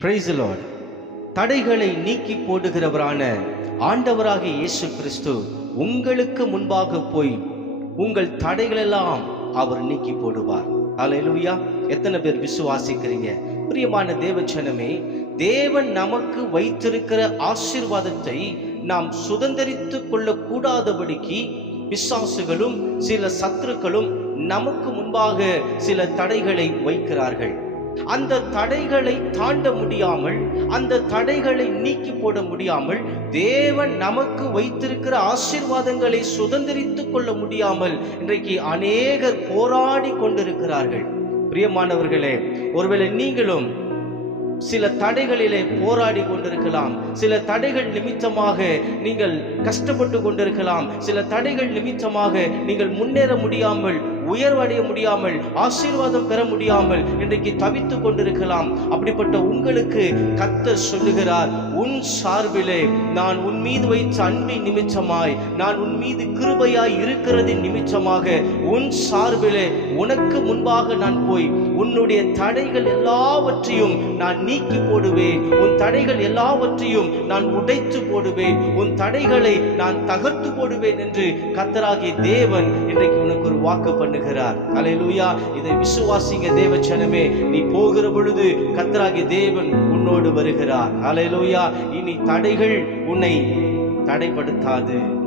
Price Lord தடைகளை நீக்கி போடுகிறவரான ஆண்டவராகிய இயேசு கிறிஸ்து உங்களுக்கு முன்பாக போய் உங்கள் தடைகளெல்லாம் அவர் நீக்கி போடுவார். அலையலுயா எத்தனை பேர் விசுவாசிக்கிறீங்க? பிரியமான தேவச்சனமே தேவன் நமக்கு வைத்திருக்கிற ஆசீர்வாதத்தை நாம் சுதந்திரித்து கொள்ளக்கூடாதபடிக்கு விசுவாசுகளும் சில சத்துருக்களும் நமக்கு முன்பாக சில தடைகளை வைக்கிறார்கள். அந்த தடைகளை தாண்ட முடியாமல் அந்த தடைகளை நீக்கி போட முடியாமல் தேவன் நமக்கு வைத்திருக்கிற ஆசீர்வாதங்களை சுதந்திரித்துக் கொள்ள முடியாமல் இன்றைக்கு அநேகர் போராடி கொண்டிருக்கிறார்கள். பிரியமானவர்களே ஒருவேளை நீங்களும் சில தடைகளிலே போராடி கொண்டிருக்கலாம். சில தடைகள் நிமித்தமாக நீங்கள் கஷ்டப்பட்டு கொண்டிருக்கலாம். சில தடைகள் நிமித்தமாக நீங்கள் முன்னேற முடியாமல் உயர்வடைய முடியாமல் ஆசீர்வாதம் பெற முடியாமல் இன்றைக்கு தவித்து கொண்டிருக்கலாம். அப்படிப்பட்ட உங்களுக்கு கத்தர் சொல்லுகிறார் உன் சார்பிலே நான் உன் மீது வைத்த அன்பின் நிமிச்சமாய் நான் உன் மீது கிருபையாய் இருக்கிறதின் நிமிச்சமாக உன் சார்பிலே உனக்கு முன்பாக நான் போய் உன்னுடைய தடைகள் எல்லாவற்றையும் நான் நீக்கி போடுவேன். உன் தடைகள் எல்லாவற்றையும் நான் உடைத்து போடுவேன். உன் தடைகளை நான் தகர்த்து போடுவேன் என்று கத்தராகிய தேவன் இன்றைக்கு உனக்கு ஒரு வாக்கு பண்ணுகிறார். அலையலூயா இதை விசுவாசிங்க தேவச்சனமே. நீ போகிற பொழுது கத்தராகிய தேவன் உன்னோடு வருகிறார். அலையலூயா இனி தடைகள் உன்னை தடைப்படுத்தாது.